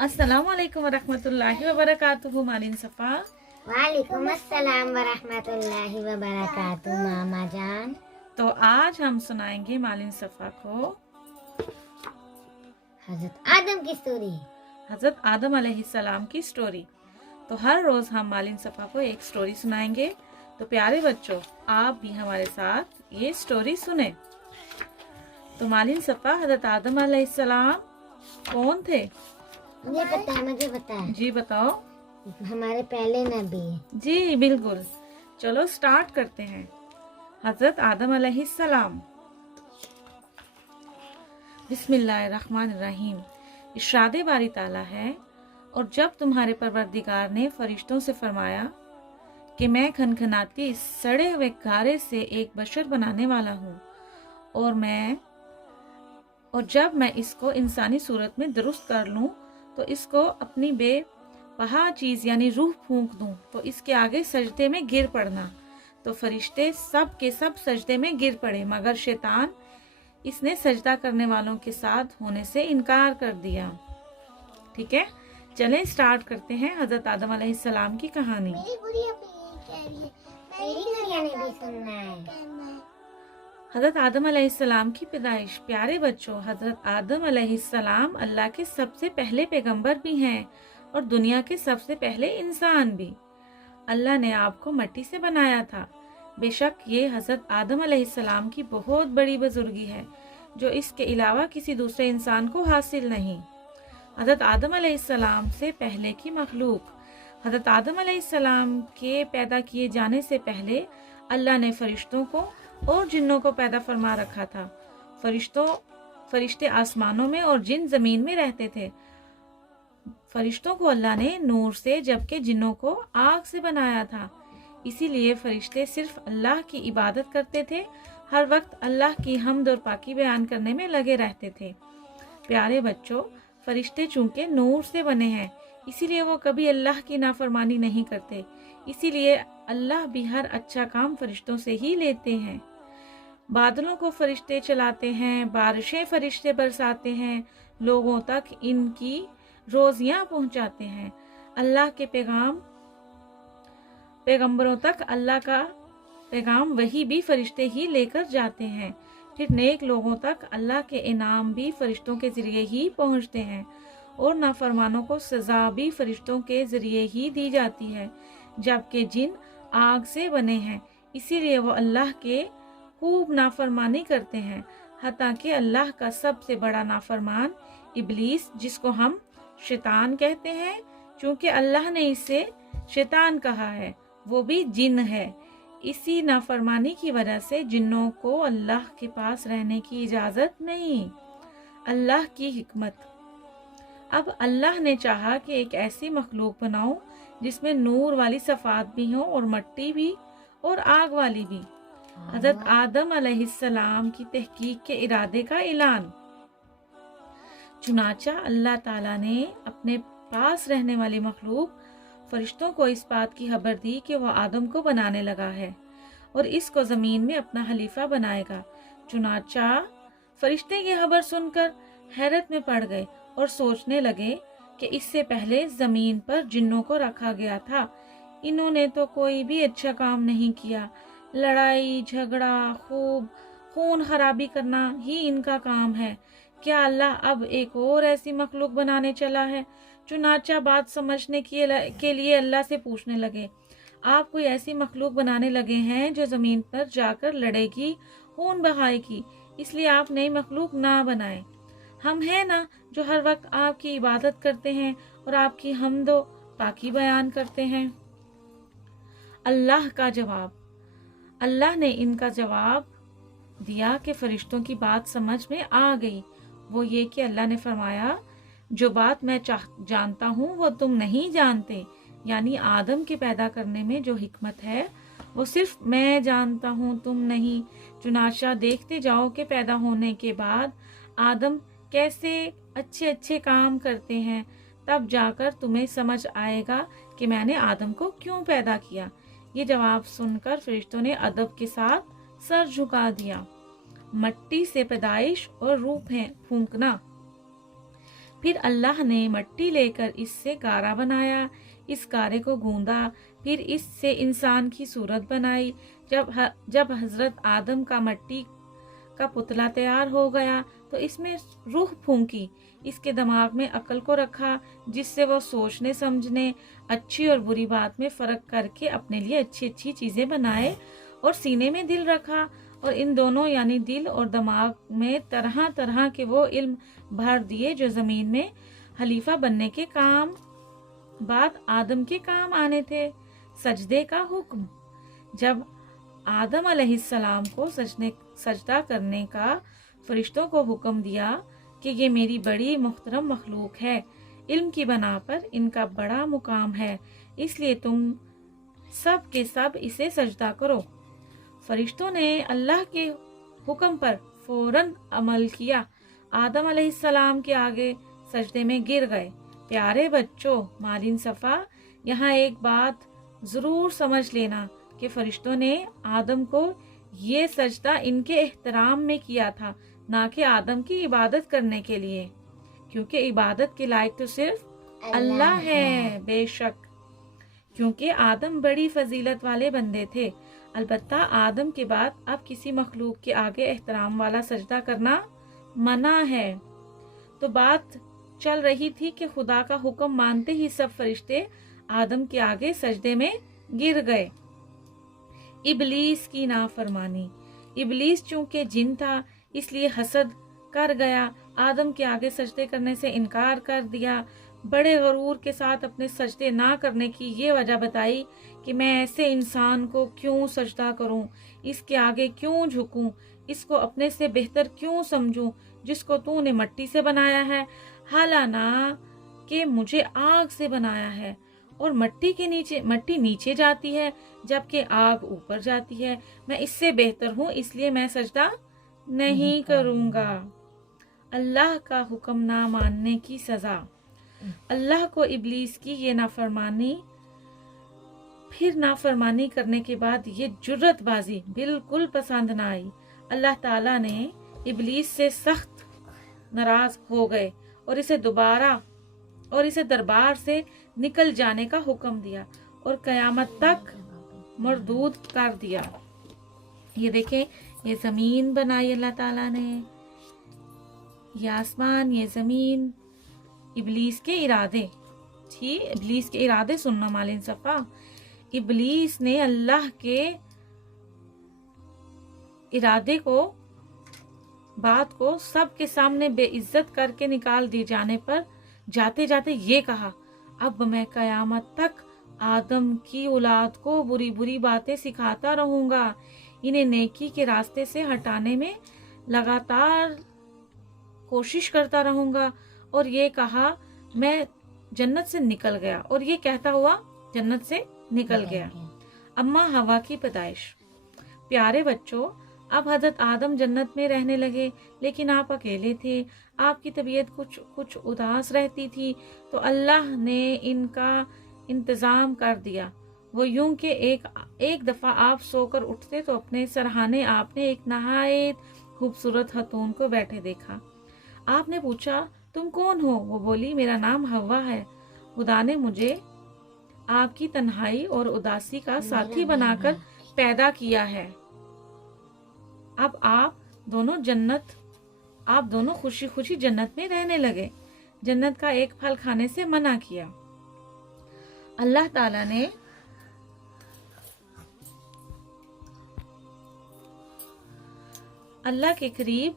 अस्सलामुअलैकुम वरहमतुल्लाहि वबरकातुहू मालिन सफ़ा। वालेकुम अस्सलाम वरहमतुल्लाहि वबरकातुहू मामा जान। तो आज हम सुनाएंगे मालिन सफ़ा को हजरत आदम की स्टोरी। हज़रत आदम अलैहिस्सलाम की स्टोरी। तो हर रोज़ हम मालिन सफ़ा को एक स्टोरी सुनाएंगे। तो प्यारे बच्चों, आप भी हमारे साथ ये स्टोरी सुने। तो मालिन सफ़ा, हज़रत आदम अलैहिस्सलाम कौन थे? मुझे पता है। जी बताओ। हमारे पहले नबी। जी बिल्कुल। चलो स्टार्ट करते हैं। हज़रत आदम अलैहिस्सलाम। बिस्मिल्लाहिर्रहमानिर्रहीम। इरशादे बारी ताला है, और जब तुम्हारे परवरदिगार ने फरिश्तों से फरमाया कि मैं खनखनाती सड़े हुए गारे से एक बशर बनाने वाला हूँ, और जब मैं इसको इंसानी सूरत में दुरुस्त कर लूँ तो इसको अपनी बेपहा चीज़ यानी रूह फूंक दूँ तो इसके आगे सजदे में गिर पड़ना। तो फरिश्ते सब के सब सजदे में गिर पड़े, मगर शैतान इसने सजदा करने वालों के साथ होने से इनकार कर दिया। ठीक है, चलें स्टार्ट करते हैं हजरत आदम अलैहिस्सलाम की कहानी। मेरी गुड़िया ने भी सुनना है। हजरत आदम अलैहिस्सलाम की पैदाइश। प्यारे बच्चों, हजरत आदम अलैहिस्सलाम अल्लाह के सबसे पहले पैगंबर भी हैं और दुनिया के सबसे पहले इंसान भी। अल्लाह ने आपको मिट्टी से बनाया था। बेशक ये हजरत आदम अलैहिस्सलाम की बहुत बड़ी बुजुर्गी है जो इसके अलावा किसी दूसरे इंसान को हासिल नहीं। हजरत आदम अलैहिस्सलाम से पहले की मखलूक। हजरत आदम अलैहिस्सलाम के पैदा किए जाने से पहले अल्लाह ने फरिश्तों को और जिन्नों को पैदा फरमा रखा था। फरिश्ते आसमानों में और जिन जमीन में रहते थे। फरिश्तों को अल्लाह ने नूर से जबकि जिन्नों को आग से बनाया था। इसीलिए फरिश्ते सिर्फ अल्लाह की इबादत करते थे, हर वक्त अल्लाह की हम्द और पाकी बयान करने में लगे रहते थे। प्यारे बच्चों, फरिश्ते चूंकि नूर से बने हैं इसीलिए वो कभी अल्लाह की नाफरमानी नहीं करते। इसीलिए अल्लाह भी हर अच्छा काम फरिश्तों से ही लेते हैं। बादलों को फरिश्ते चलाते हैं, बारिशें फरिश्ते बरसाते हैं, लोगों तक इनकी रोजियां पहुंचाते हैं। अल्लाह के पैगंबरों तक अल्लाह का पैगाम वही भी फरिश्ते ही लेकर जाते हैं। फिर नेक लोगों तक अल्लाह के इनाम भी फरिश्तों के जरिए ही पहुंचते हैं और नाफरमानों को सजा भी फरिश्तों के जरिए ही दी जाती है। जबकि जिन आग से बने हैं इसीलिए वो अल्लाह के खूब नाफरमानी करते हैं। हत्ता कि अल्लाह का सबसे बड़ा नाफरमान इब्लीस, जिसको हम शैतान कहते हैं क्योंकि अल्लाह ने इसे शैतान कहा है, वो भी जिन है। इसी नाफरमानी की वजह से जिन्नों को अल्लाह के पास रहने की इजाजत नहीं। अल्लाह की हिकमत। अब अल्लाह ने चाहा कि एक ऐसी मखलूक बनाऊं जिसमें नूर वाली सफात भी हो और मट्टी भी और आग वाली भी। हजरत आदम अलैहिस्सलाम की तहकीक के इरादे का ऐलान। चुनाचा अल्लाह ताला ने अपने पास रहने वाली मखलूक फरिश्तों को इस बात की खबर दी कि वह आदम को बनाने लगा है और इसको जमीन में अपना खलीफा बनाएगा। चुनाचा फरिश्ते ये खबर सुनकर हैरत में पड़ गए और सोचने लगे कि इससे पहले जमीन पर जिन्नों को रखा गया था, इन्होंने तो कोई भी अच्छा काम नहीं किया। लड़ाई झगड़ा खूब खून खराबी करना ही इनका काम है। क्या अल्लाह अब एक और ऐसी मखलूक बनाने चला है? चुनाचा बात समझने के लिए अल्लाह से पूछने लगे, आप कोई ऐसी मखलूक बनाने लगे हैं जो जमीन पर जाकर लड़ेगी, खून बहाएगी, इसलिए आप नई मखलूक ना बनाएं। हम हैं ना जो हर वक्त आपकी इबादत करते हैं और आपकी हम्दो पाकी बयान करते हैं। अल्लाह का जवाब। अल्लाह ने इनका जवाब दिया कि फरिश्तों की बात समझ में आ गई। वो ये कि अल्लाह ने फरमाया, जो बात मैं जानता हूँ वो तुम नहीं जानते, यानी आदम के पैदा करने में जो हिकमत है वो सिर्फ मैं जानता हूँ, तुम नहीं। चुनाचा देखते जाओ कि पैदा होने के बाद आदम कैसे अच्छे अच्छे काम करते हैं, तब जाकर तुम्हें समझ आएगा कि मैंने आदम को क्यों पैदा किया। ये जवाब सुनकर फरिश्तों ने अदब के साथ सर झुका दिया। मट्टी से पैदाइश और रूह फूंकना। پھر اللہ نے مٹی لے کر اس سے گارا بنایا، اس گارے کو گوندا، پھر اس سے انسان کی صورت بنائی۔ جب حضرت آدم کا مٹی کا پتلا تیار ہو گیا تو اس میں روح پھونکی، اس کے دماغ میں عقل کو رکھا جس سے وہ سوچنے سمجھنے، اچھی اور بری بات میں فرق کر کے اپنے لیے اچھی اچھی چیزیں بنائے، اور سینے میں دل رکھا، اور ان دونوں یعنی دل اور دماغ میں طرح طرح کے وہ علم بھر دیے جو زمین میں خلیفہ بننے کے کام بعد آدم کے کام آنے تھے۔ سجدے کا حکم۔ جب آدم علیہ السلام کو سجدہ کرنے کا فرشتوں کو حکم دیا کہ یہ میری بڑی محترم مخلوق ہے، علم کی بنا پر ان کا بڑا مقام ہے، اس لیے تم سب کے سب اسے سجدہ کرو۔ فرشتوں نے اللہ کے حکم پر فوراً عمل کیا، آدم علیہ السلام کے آگے سجدے میں گر گئے۔ پیارے بچوں، مالین صفا، یہاں ایک بات ضرور سمجھ لینا کہ فرشتوں نے آدم کو یہ سجدہ ان کے احترام میں کیا تھا، نہ کہ آدم کی عبادت کرنے کے لیے، کیونکہ عبادت کے لائق تو صرف اللہ ہے۔ بے شک، کیونکہ آدم بڑی فضیلت والے بندے تھے۔ البتہ آدم کے بعد اب کسی مخلوق کے آگے احترام والا سجدہ کرنا منع ہے۔ تو بات چل رہی تھی کہ خدا کا حکم مانتے ہی سب فرشتے آدم کے آگے سجدے میں گر گئے۔ ابلیس کی نافرمانی۔ ابلیس چونکہ جن تھا اس لیے حسد کر گیا، آدم کے آگے سجدے کرنے سے انکار کر دیا۔ بڑے غرور کے ساتھ اپنے سجدے نہ کرنے کی یہ وجہ بتائی کہ میں ایسے انسان کو کیوں سجدہ کروں، اس کے آگے کیوں جھکوں، اس کو اپنے سے بہتر کیوں سمجھوں جس کو تو نے مٹی سے بنایا ہے، حالانہ کہ مجھے آگ سے بنایا ہے، اور مٹی نیچے جاتی ہے جبکہ آگ اوپر جاتی ہے۔ میں اس سے بہتر ہوں، اس لیے میں سجدہ نہیں کروں گا۔ اللہ کا حکم نہ ماننے کی سزا۔ اللہ کو ابلیس کی یہ نافرمانی، پھر نافرمانی کرنے کے بعد یہ جرت بازی بالکل پسند نہ آئی۔ اللہ تعالیٰ نے ابلیس سے سخت ناراض ہو گئے اور اسے دربار سے نکل جانے کا حکم دیا اور قیامت تک مردود کر دیا۔ یہ دیکھیں، یہ زمین بنائی اللہ تعالیٰ نے، یہ آسمان، یہ زمین، ابلیس کے ارادے تھی۔ ابلیس کے ارادے سننا مالین صفا۔ ابلیس نے اللہ کے ارادے کو، بات کو سب کے سامنے بے عزت کر کے نکال دی جانے پر جاتے جاتے یہ کہا، اب میں قیامت تک آدم کی اولاد کو بری بری باتیں سکھاتا رہوں گا، انہیں نیکی کے راستے سے ہٹانے میں لگاتار کوشش کرتا رہوں گا۔ اور یہ کہا میں جنت سے نکل گیا، اور یہ کہتا ہوا جنت سے نکل گیا۔ اما ہوا کی پیدائش۔ پیارے بچوں، اب حضرت آدم جنت میں رہنے لگے، لیکن آپ اکیلے تھے، آپ کی طبیعت کچھ اداس رہتی تھی، تو اللہ نے ان کا انتظام کر دیا۔ وہ یوں کہ ایک دفعہ آپ سو کر اٹھتے تو اپنے سرہانے آپ نے ایک نہایت خوبصورت خاتون کو بیٹھے دیکھا۔ آپ نے پوچھا، تم کون ہو؟ وہ بولی، میرا نام ہوا ہے، خدا نے مجھے آپ کی تنہائی اور اداسی کا ساتھی بنا کر پیدا کیا ہے۔ اب آپ دونوں خوشی خوشی جنت میں رہنے لگے۔ جنت کا ایک پھل کھانے سے منع کیا۔ اللہ تعالیٰ نے اللہ کے قریب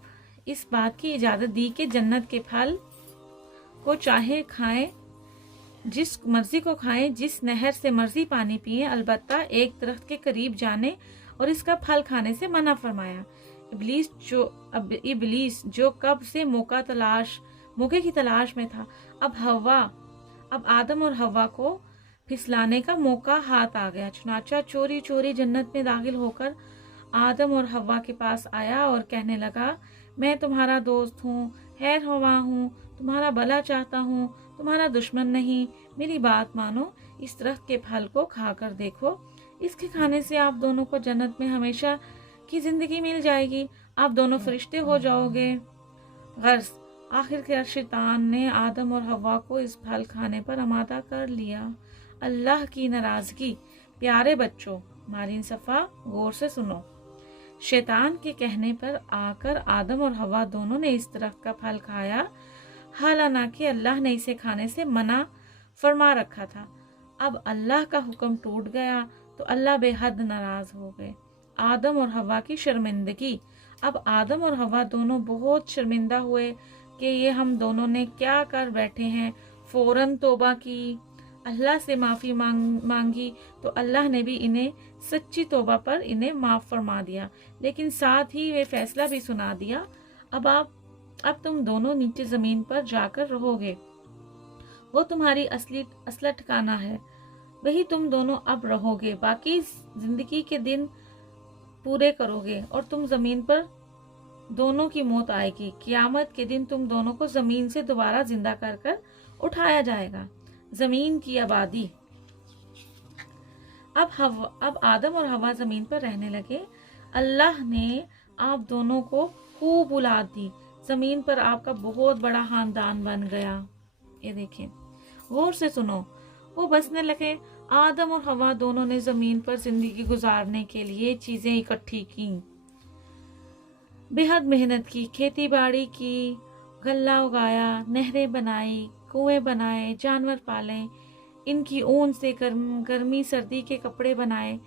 اس بات کی اجازت دی کہ جنت کے پھل کو چاہے کھائیں، جس مرضی کو کھائیں، جس نہر سے مرضی پانی پئیں، البتہ ایک درخت کے قریب جانے اور اس کا پھل کھانے سے منع فرمایا۔ ابلیس جو کب سے موقع کی تلاش میں تھا، اب آدم اور ہوا کو پھسلانے کا موقع ہاتھ آ گیا۔ چنانچہ چوری چوری جنت میں داخل ہو کر آدم اور ہوا کے پاس آیا اور کہنے لگا، میں تمہارا دوست ہوں، خیر خواہ ہوں، تمہارا بھلا چاہتا ہوں، تمہارا دشمن نہیں، میری بات مانو، اس درخت کے پھل کو کھا کر دیکھو، اس کے کھانے سے آپ دونوں کو جنت میں ہمیشہ کی زندگی مل جائے گی، آپ دونوں فرشتے ہو جاؤ گے۔ غرض आखिर शैतान ने आदम और हवा को इस फल खाने पर आमादा कर लिया। अल्लाह की नाराजगी। प्यारे बच्चों, मारीन सफ़ा गौर से सुनो। शैतान के कहने पर आकर आदम और हवा दोनों ने इस तरह का फल खाया, हालांकि अल्लाह ने इसे खाने से मना फरमा रखा था। अब अल्लाह का हुक्म टूट गया तो अल्लाह बेहद नाराज हो गए। आदम और हवा की शर्मिंदगी। अब आदम और हवा दोनों बहुत शर्मिंदा हुए कि ये हम दोनों ने क्या कर बैठे हैं। फौरन तौबा की, अल्लाह से माफ़ी मांगी तो अल्लाह ने भी इन्हें सच्ची तौबा पर इन्हें माफ़ फरमा दिया, लेकिन साथ ही वे फैसला भी सुना दिया, अब तुम दोनों नीचे ज़मीन पर जाकर रहोगे। वो तुम्हारी असला ठिकाना है, वही तुम दोनों अब रहोगे। बाकी जिंदगी के दिन पूरे करोगे और तुम ज़मीन पर दोनों की मौत आएगी। क़यामत के दिन तुम दोनों को ज़मीन से दोबारा जिंदा कर कर उठाया जाएगा। ज़मीन की आबादी। अब आदम और हवा ज़मीन पर रहने लगे। अल्लाह ने आप दोनों को खूब औलाद दी। ज़मीन पर आपका बहुत बड़ा खानदान बन गया। ये देखें, गौर से सुनो। वो बसने लगे। आदम और हवा दोनों ने ज़मीन पर जिंदगी गुजारने के लिए चीज़ें इकट्ठी की, बेहद मेहनत की, खेती बाड़ी की, गल्ला उगाया, नहरें बनाई, कुएं बनाए, जानवर पाले, इनकी ऊन से गर्मी सर्दी के कपड़े बनाए,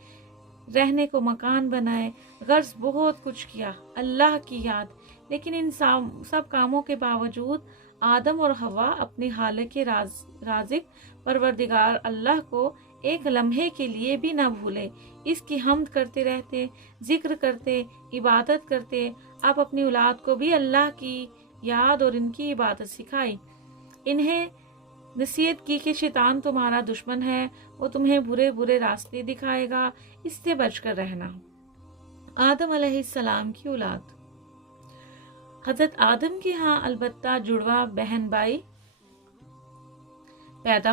रहने को मकान बनाए, गर्ज बहुत कुछ किया, अल्लाह की याद। लेकिन इन सब कामों के बावजूद आदम और हवा अपनी हालत के राज़िक परवरदिगार अल्लाह को एक लम्हे के लिए भी न भूले। इसकी हम्द करते रहते, जिक्र करते, इबादत करते। आप अपनी औलाद को भी अल्लाह की याद और इनकी इबादत सिखाई। इन्हें नसीहत की कि शैतान तुम्हारा दुश्मन है, वो तुम्हें बुरे बुरे रास्ते दिखाएगा, इससे बचकर रहना। आदम अलैहिस्सलाम की औलाद। हजरत आदम के यहाँ अलबत्ता जुड़वा बहन भाई पैदा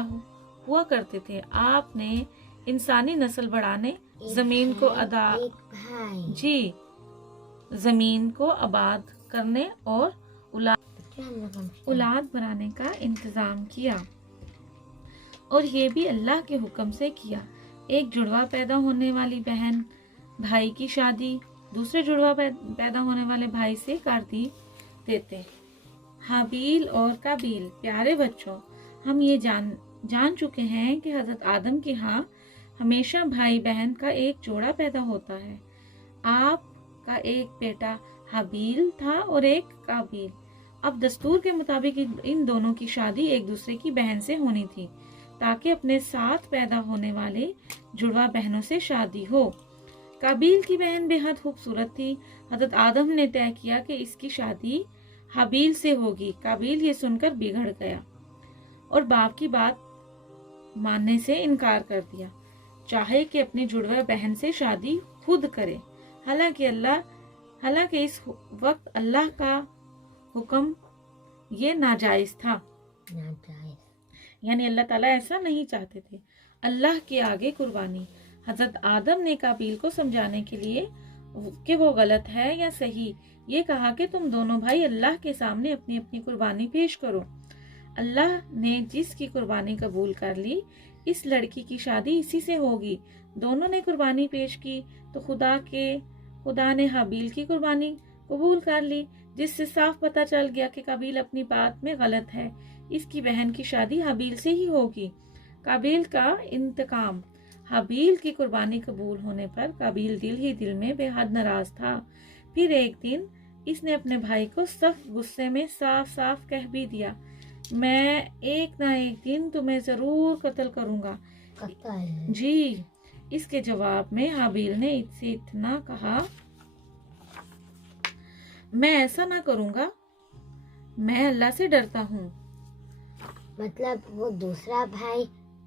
हुआ करते थे। आपने इंसानी नस्ल बढ़ाने, जमीन को जमीन को आबाद करने और औलाद बनाने का इंतजाम किया, और ये भी अल्लाह के हुक्म से किया। एक जुड़वा पैदा होने वाली बहन भाई की शादी दूसरे जुड़वा पैदा होने वाले भाई से कर देते। हाबील और काबील। प्यारे बच्चों, हम ये जान चुके हैं कि हजरत आदम के यहाँ हमेशा भाई बहन का एक जोड़ा पैदा होता है। आपका एक बेटा हाबील था और एक काबील। अब दस्तूर के मुताबिक इन दोनों की शादी एक दूसरे की बहन से होनी थी, ताकि अपने साथ पैदा होने वाले जुड़वा बहनों से शादी हो। काबील की बहन बेहद खूबसूरत थी। हजरत आदम ने तय किया कि इसकी शादी हाबील से होगी। काबील ये सुनकर बिगड़ गया और बाप की बात मानने से इनकार कर दिया, चाहे कि अपनी जुड़वा बहन से शादी खुद करे। हालांकि इस वक्त अल्लाह का हुक्म ये नाजायज था, यानी अल्लाह ताला ऐसा नहीं चाहते थे। अल्लाह के आगे कुर्बानी। हजरत आदम ने काबील को समझाने के लिए कि वो गलत है या सही, ये कहा कि तुम दोनों भाई अल्लाह के सामने अपनी अपनी कुर्बानी पेश करो। अल्लाह ने जिसकी कुर्बानी कबूल कर ली, इस लड़की की शादी इसी से होगी। दोनों ने कुर्बानी पेश की तो खुदा ने हाबील की कुर्बानी कबूल कर ली, जिससे साफ पता चल गया कि काबील अपनी बात में गलत है। इसकी बहन की शादी हाबील से ही होगी। काबील का इंतकाम। हाबील की कुर्बानी कबूल होने पर काबील दिल ही दिल में बेहद नाराज था। फिर एक दिन इसने अपने भाई को सख्त गुस्से में साफ साफ कह भी दिया, मैं एक ना एक दिन तुम्हें जरूर कत्ल करूंगा। जी। इसके जवाब में हाबील ने इससे इतना कहा, मैं ऐसा ना करूंगा, मैं अल्लाह से डरता हूँ। मतलब वो दूसरा भाई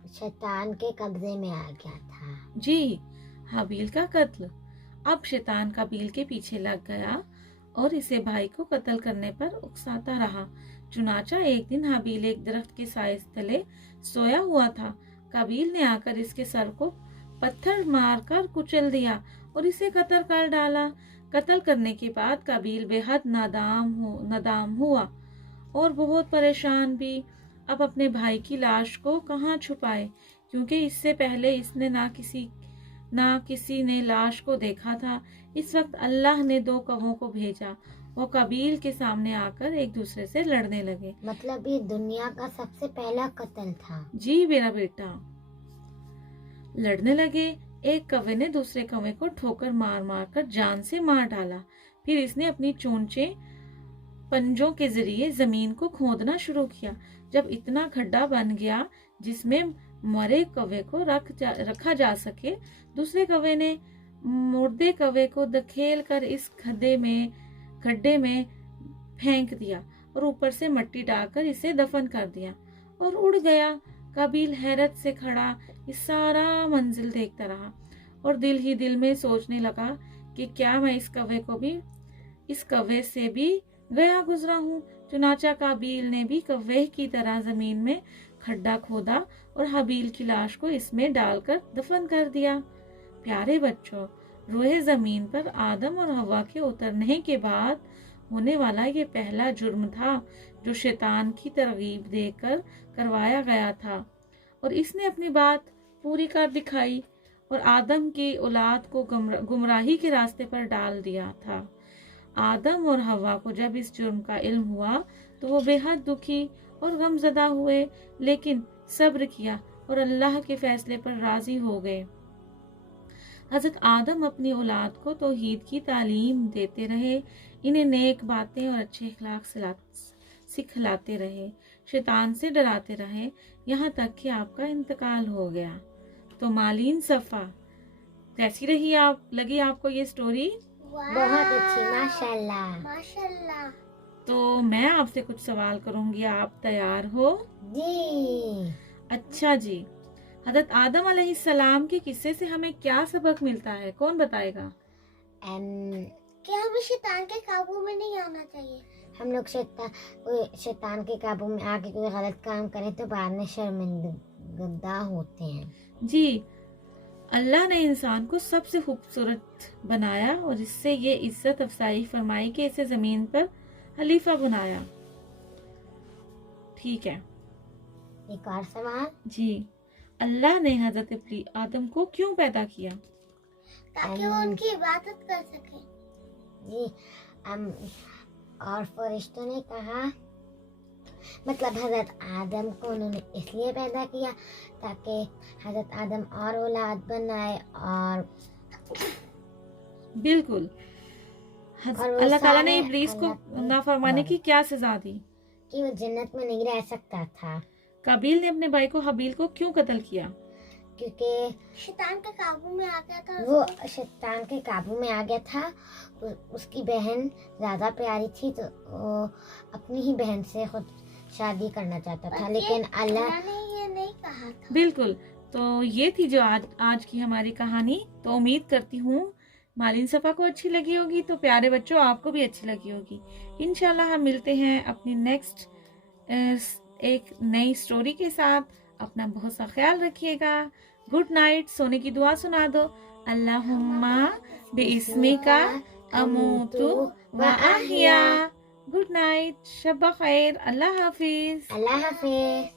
शैतान के कब्जे में आ गया था। जी, हाबील का कत्ल। अब शैतान काबील के पीछे लग गया और इसे भाई को कत्ल करने पर उकसाता रहा। चुनाचा एक दिन हाबील एक दरख्त के साए तले सोया हुआ था। काबील ने आकर इसके सर को पत्थर मारकर कुचल दिया और इसे कत्ल कर डाला। कत्ल करने के बाद काबील बेहद नादाम हुआ اور بہت پریشان بھی اب اپنے بھائی کی لاش کو کہاں چھپائے، کیونکہ اس سے پہلے اس نے نہ کسی نے لاش کو دیکھا تھا۔ اس وقت اللہ نے 2 کووں کو بھیجا، وہ قابیل کے سامنے آ کر ایک دوسرے سے لڑنے لگے۔ مطلب یہ دنیا کا سب سے پہلا قتل تھا؟ جی میرا بیٹا، لڑنے لگے۔ ایک کوے نے دوسرے کوے کو ٹھوکر مار مار کر جان سے مار ڈالا، پھر اس نے اپنی چونچے پنجوں کے ذریعے زمین کو کھودنا شروع کیا۔ جب اتنا کھڈا بن گیا جس میں مرے کوے کو رکھا جا سکے، دوسرے کوے نے مردے کوے کو دھکیل کر اس کھڈے میں پھینک دیا اور اوپر سے مٹی ڈال کر اسے دفن کر دیا اور اڑ گیا۔ قابیل حیرت سے کھڑا اس سارا منظر دیکھتا رہا اور دل ہی دل میں سوچنے لگا کہ کیا میں اس کوے سے بھی گیا گزرا ہوں۔ چنانچہ قابیل نے بھی کوے کی طرح زمین میں کھڈا کھودا اور حابیل کی لاش کو اس میں ڈال کر دفن کر دیا۔ پیارے بچوں، روئے زمین پر آدم اور حوا کے اترنے کے بعد ہونے والا یہ پہلا جرم تھا جو شیطان کی ترغیب دے کر کروایا گیا تھا، اور اس نے اپنی بات پوری کر دکھائی اور آدم کی اولاد کو گمراہی کے راستے پر ڈال دیا تھا۔ آدم اور حوا کو جب اس جرم کا علم ہوا تو وہ بے حد دکھی اور غم زدہ ہوئے، لیکن صبر کیا اور اللہ کے فیصلے پر راضی ہو گئے۔ حضرت آدم اپنی اولاد کو توحید کی تعلیم دیتے رہے، انہیں نیک باتیں اور اچھے اخلاق سکھلاتے رہے، شیطان سے ڈراتے رہے، یہاں تک کہ آپ کا انتقال ہو گیا۔ تو مالین صفا، کیسی لگی آپ کو یہ سٹوری؟ بہت اچھی، ماشاءاللہ ماشاءاللہ۔ تو میں آپ سے کچھ سوال کروں گی، آپ تیار ہو؟ جی۔ اچھا جی، حضرت آدم علیہ السلام کے قصے سے ہمیں کیا سبق ملتا ہے، کون بتائے گا؟ کہ ہمیں شیطان کے قابو میں نہیں آنا چاہیے۔ ہم لوگ شیطان کے قابو میں آ کے کوئی غلط کام کریں تو بعد میں شرمندہ ہوتے ہیں۔ جی، اللہ نے انسان کو سب سے خوبصورت بنایا اور اس سے یہ عزت افزائی فرمائی کہ اسے زمین پر خلیفہ بنایا۔ ٹھیک ہے، ایک اور سوال۔ جی، اللہ نے حضرت آدم کو کیوں پیدا کیا؟ تاکہ وہ ان کی عبادت کر سکے۔ جی، اور فرشتوں نے کہا، مطلب حضرت آدم کو انہوں نے اس لیے پیدا کیا تاکہ حضرت آدم اور اولاد بنائے، اور بالکل اللہ تعالیٰ نے ابلیس کو نافرمانے کی کیا سزا دی؟ کہ وہ جنت میں نہیں رہ سکتا تھا۔ قابیل نے اپنے بھائی کو حابیل کو کیوں قتل کیا؟ کیونکہ شیطان کے قابو میں آ گیا تھا، وہ شیطان کے قابو میں آ گیا تھا۔ اس کی بہن زیادہ پیاری تھی تو وہ اپنی ہی بہن سے خود شادی کرنا چاہتا تھا، لیکن اللہ نے یہ نہیں کہا تھا۔ بالکل، تو یہ تھی جو آج کی ہماری کہانی۔ تو امید کرتی ہوں مالین صفا کو اچھی لگی ہوگی، تو پیارے بچوں آپ کو بھی اچھی لگی ہوگی۔ انشاءاللہ ہم ملتے ہیں اپنی نیکسٹ ایک نئی سٹوری کے ساتھ۔ اپنا بہت سا خیال رکھیے گا۔ گڈ نائٹ، سونے کی دعا سنا دو۔ اللہم باسمک اموت و احیا۔ گڈ نائٹ، شب بخیر، اللہ حافظ۔ اللہ حافظ۔